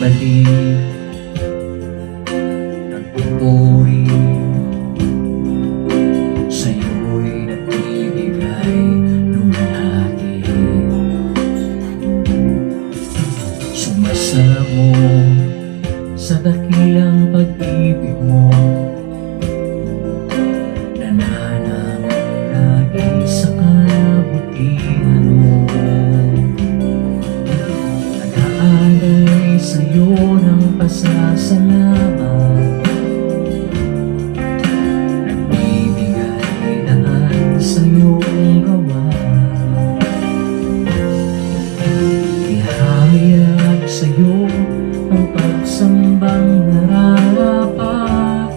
nagbabalik, nagpupuri, sa'yo'y nagbibigay lumalhati. Sumasamo sa dakilang pag-ibig mo, nananang lagi sa kabutihan mo. Nag-aalay sa'yo ng pasasalamat, nagbibigay daan sa iyong gawa. Ihahayag sa'yo ang pagsambang nararapat,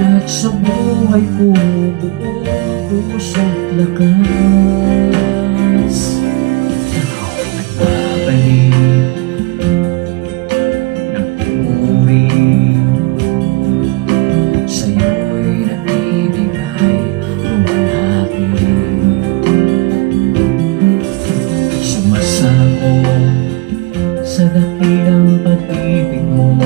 at sa buhay ko buong puso't lakas. Nagbabalik, nagpupuri, sa'yo'y nagbibigay lumalhati. Sumasamo sa dakilang pag-ibig mo,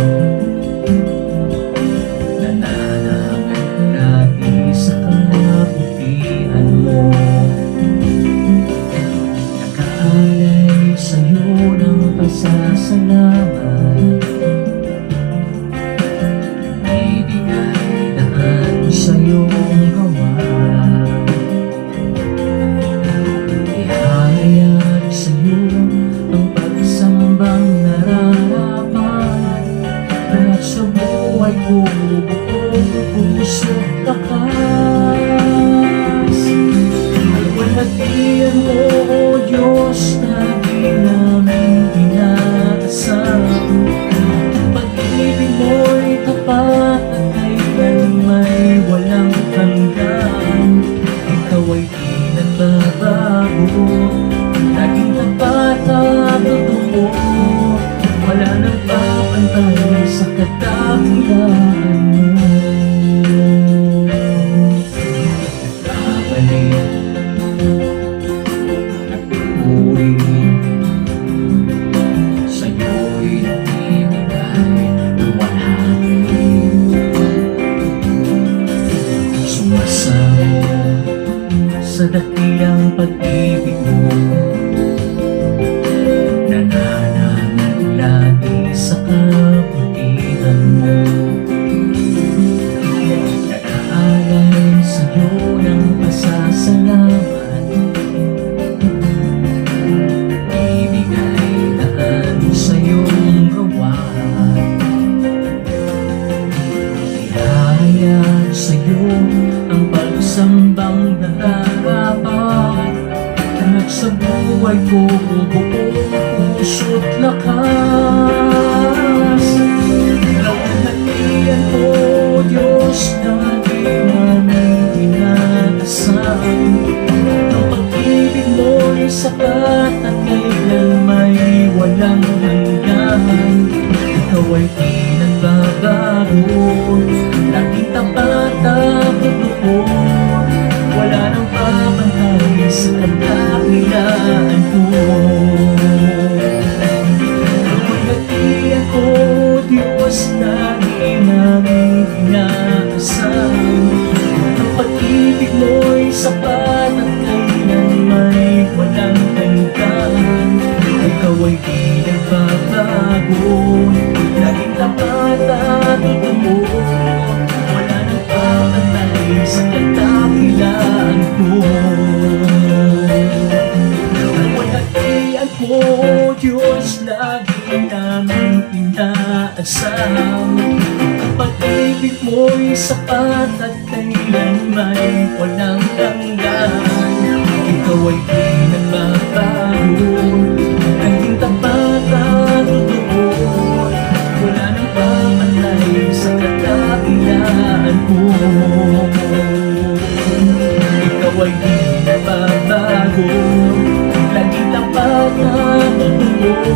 nananangit lagi sa kabutihan mo. Nag-aalay sa'yo ng pasasalamat, nagbibigay daan sa iyong gawa. Ihahayag sa'yo ang pagsambang nararapat, at sa buhay ko buong puso't lakas. Alwalhatian mo, O Diyos, na di namin inaasam. Pag-ibig mo'y tapat at kailanmay walang hanggan. Ikaw ay di nagbabago, laging tapat at totoo. Wala nang papantay sa kadakilaan mo. Nagbabalik, nagpupuri, sa'yo'y nagbibigay lumalhati. Sumasamo sa dakilang pag-ibig mo, nananangit lagi sa kabutihan mo. Nag-aalay sa'yo ng pasasalamat, ibigay daan sa iyong gawa. Ihahayag sa'yo ang pagsambang nararapat, at sa buhay ko buong puso't lakas. Alwalhatian mo, Diyos, na di namin inaasam. Ang pag-ibig mo'y sapat at kailanmay walang hanggan. Ikaw ay di nagbabago, laging tapat at totoo. Wala nang papantay sa kadakilaan mo. Alwalhatian ko, Diyos, na di namin inaasam. Ang pag-ibig mo'y sapat at kailanmay walang hanggan. Ikaw ay di nagbabago, laging tapat at totoo. Wala nang papantay sa kadakilaan mo. Alwalhatian mo, Diyos, lagi namin inaasam. Ang pag-ibig mo'y sapat at kailanmay walang hanggan. Ikaw ay di nagbabago, laging tapat at totoo. Wala nang papantay sa kadakilaan mo. Ikaw ay di nagbabago, laging tapat at totoo.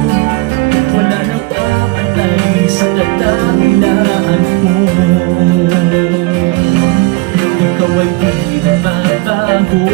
Wala nang papantay sa kadakilaan mo. Ikaw ay di nagbabago,